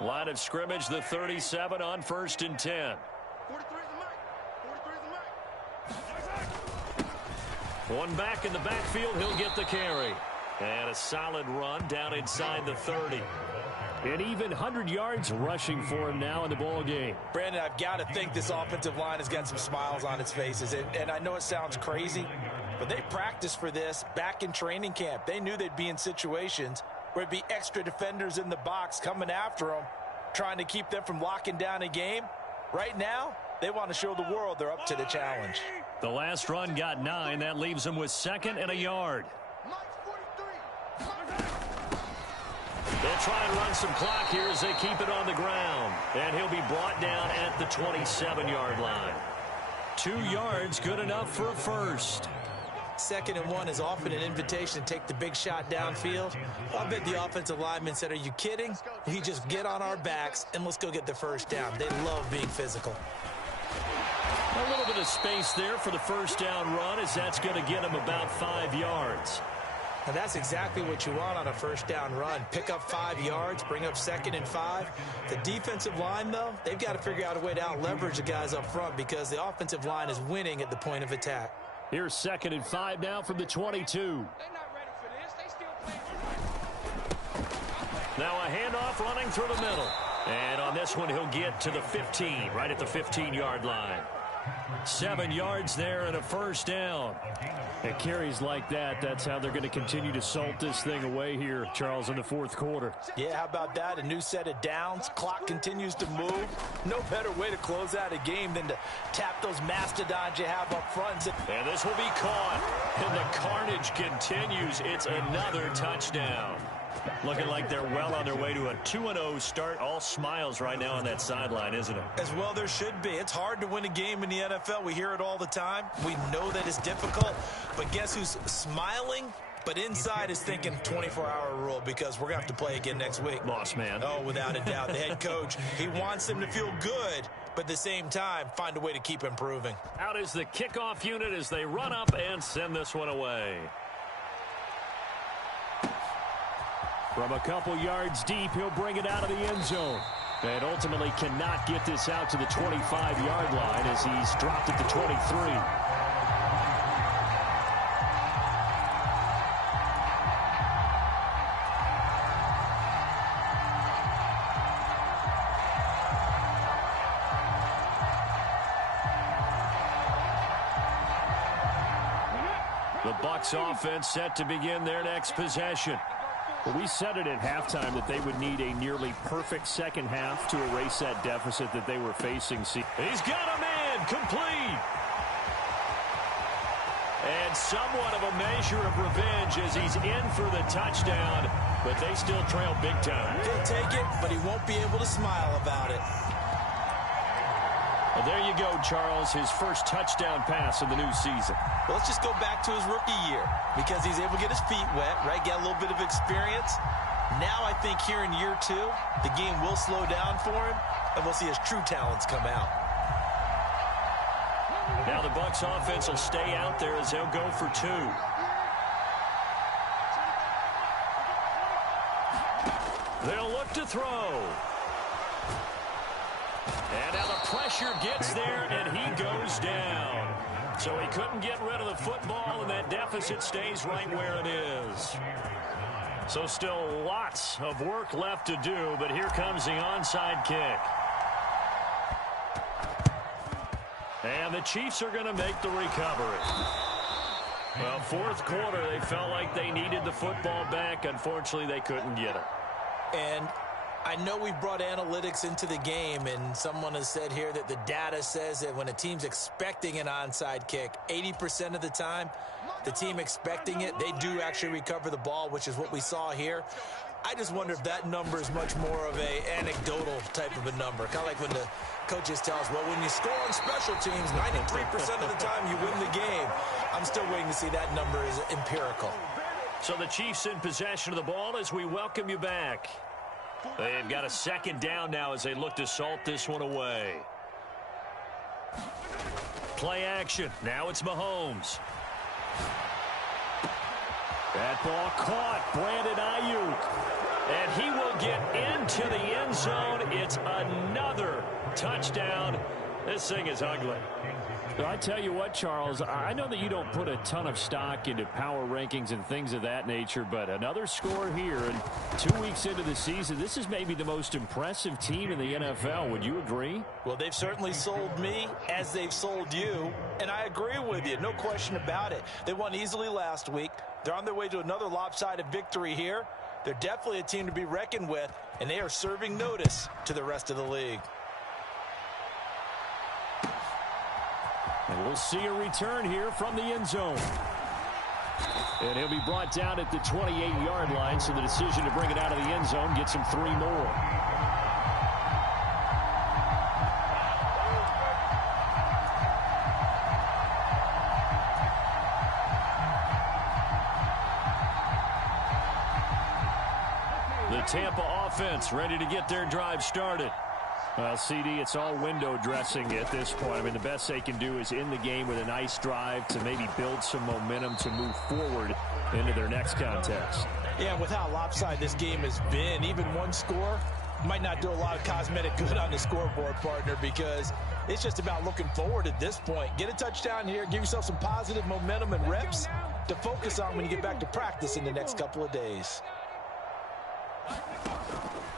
Line of scrimmage, the 37 on 1st and 10. 43 is the mic. One back in the backfield, he'll get the carry. And a solid run down inside the 30. And even 100 yards rushing for him now in the ball game. Brandon, I've got to think this offensive line has got some smiles on its faces. And I know it sounds crazy, but they practiced for this back in training camp. They knew they'd be in situations where it'd be extra defenders in the box coming after them, trying to keep them from locking down a game. Right now, they want to show the world they're up to the challenge. The last run got 9. That leaves them with 2nd and a yard. They'll try and run some clock here as they keep it on the ground. And he'll be brought down at the 27-yard line. 2 yards, good enough for a first. 2nd and 1 is often an invitation to take the big shot downfield. I bet the offensive lineman said, are you kidding? We just get on our backs and let's go get the first down. They love being physical. A little bit of space there for the first down run as that's going to get him about 5 yards. And that's exactly what you want on a first down run. Pick up 5 yards, bring up 2nd and 5. The defensive line, though, they've got to figure out a way to out-leverage the guys up front because the offensive line is winning at the point of attack. Here's 2nd and 5 now from the 22. Now a handoff running through the middle. And on this one, he'll get to the 15, right at the 15-yard line. 7 yards there and a first down. It carries like that. That's how they're going to continue to salt this thing away here, Charles, in the 4th quarter. Yeah, how about that? A new set of downs. Clock continues to move. No better way to close out a game than to tap those mastodons you have up front. And this will be caught. And the carnage continues. It's another touchdown. Looking like they're well on their way to a 2-0 start. All smiles right now on that sideline, isn't it? As well there should be. It's hard to win a game in the NFL. We hear it all the time. We know that it's difficult. But guess who's smiling? But inside is thinking 24-hour rule because we're going to have to play again next week. Boss man. Oh, without a doubt. The head coach, he wants them to feel good, but at the same time, find a way to keep improving. Out is the kickoff unit as they run up and send this one away. From a couple yards deep, he'll bring it out of the end zone. And ultimately cannot get this out to the 25-yard line as he's dropped at the 23. The Bucs offense set to begin their next possession. Well, we said it at halftime that they would need a nearly perfect second half to erase that deficit that they were facing. He's got a man complete. And somewhat of a measure of revenge as he's in for the touchdown, but they still trail big time. He'll take it, but he won't be able to smile about it. Well, there you go, Charles, his first touchdown pass of the new season. Well, let's just go back to his rookie year because he's able to get his feet wet, right? Get a little bit of experience. Now I think here in year 2, the game will slow down for him, and we'll see his true talents come out. Now the Bucs offense will stay out there as they'll go for 2. They'll look to throw. And now the pressure gets there, and he goes down. So he couldn't get rid of the football, and that deficit stays right where it is. So still lots of work left to do, but here comes the onside kick. And the Chiefs are going to make the recovery. Well, fourth quarter, they felt like they needed the football back. Unfortunately, they couldn't get it. And I know we brought analytics into the game, and someone has said here that the data says that when a team's expecting an onside kick, 80% of the time, the team expecting it, they do actually recover the ball, which is what we saw here. I just wonder if that number is much more of a anecdotal type of a number. Kind of like when the coaches tell us, well, when you score on special teams, 93% of the time you win the game. I'm still waiting to see that number is empirical. So the Chiefs in possession of the ball as we welcome you back. They've got a second down now as they look to salt this one away. Play action. Now it's Mahomes. That ball caught. Brandon Ayuk. And he will get into the end zone. It's another touchdown. This thing is ugly. I tell you what, Charles, I know that you don't put a ton of stock into power rankings and things of that nature, but another score here, and 2 weeks into the season, this is maybe the most impressive team in the NFL. Would you agree? Well, they've certainly sold me as they've sold you, and I agree with you. No question about it. They won easily last week. They're on their way to another lopsided victory here. They're definitely a team to be reckoned with, and they are serving notice to the rest of the league. And we'll see a return here from the end zone. And he'll be brought down at the 28-yard line, so the decision to bring it out of the end zone gets him 3 more. The Tampa offense ready to get their drive started. Well, CD, it's all window dressing at this point. I mean, the best they can do is end the game with a nice drive to maybe build some momentum to move forward into their next contest. Yeah, with how lopsided this game has been, even one score might not do a lot of cosmetic good on the scoreboard, partner, because it's just about looking forward at this point. Get a touchdown here, give yourself some positive momentum and reps to focus on when you get back to practice in the next couple of days.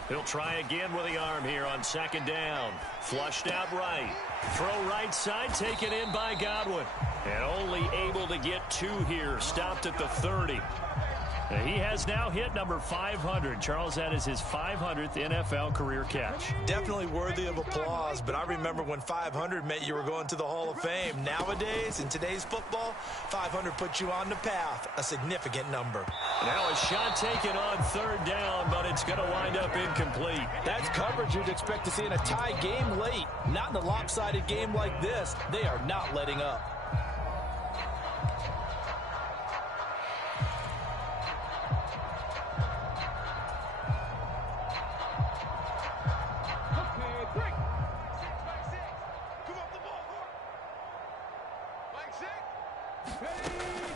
He'll try again with the arm here on second down. Flushed out right. Throw right side, taken in by Godwin. And only able to get 2 here. Stopped at the 30. He has now hit number 500. Charles, that is his 500th NFL career catch. Definitely worthy of applause, but I remember when 500 meant you were going to the Hall of Fame. Nowadays, in today's football, 500 puts you on the path, a significant number. Now a shot taken on third down, but it's going to wind up incomplete. That's coverage you'd expect to see in a tie game late. Not in a lopsided game like this. They are not letting up.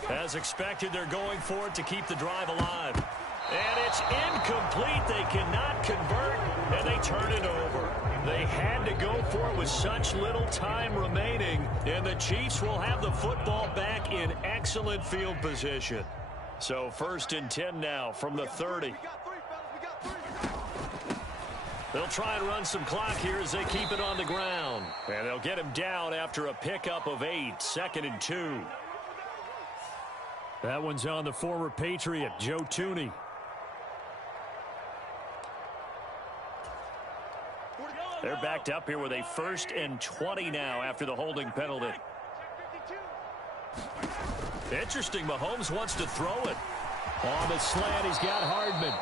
As expected, they're going for it to keep the drive alive. And it's incomplete. They cannot convert, and they turn it over. with such little time remaining, and the Chiefs will have the football back in excellent field position. So 1st and 10 now from the 30. They'll try and run some clock here as they keep it on the ground. And they'll get him down after a pickup of 8, 2nd and 2. That one's on the former Patriot, Joe Tooney. They're backed up here with a 1st and 20 now after the holding penalty. Interesting, Mahomes wants to throw it. On the slant, he's got Hardman.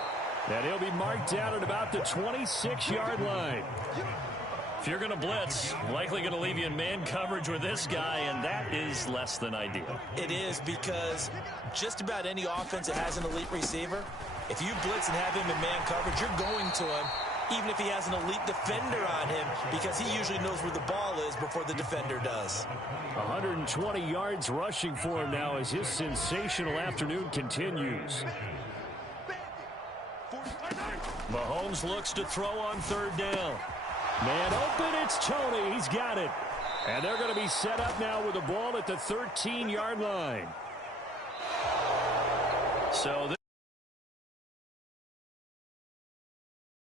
And he'll be marked down at about the 26-yard line. If you're going to blitz, likely going to leave you in man coverage with this guy, and that is less than ideal. It is, because just about any offense that has an elite receiver, if you blitz and have him in man coverage, you're going to him, even if he has an elite defender on him, because he usually knows where the ball is before the defender does. 120 yards rushing for him now as his sensational afternoon continues. Mahomes looks to throw on 3rd down. Man open, it's Toney. He's got it. And they're going to be set up now with the ball at the 13-yard line. So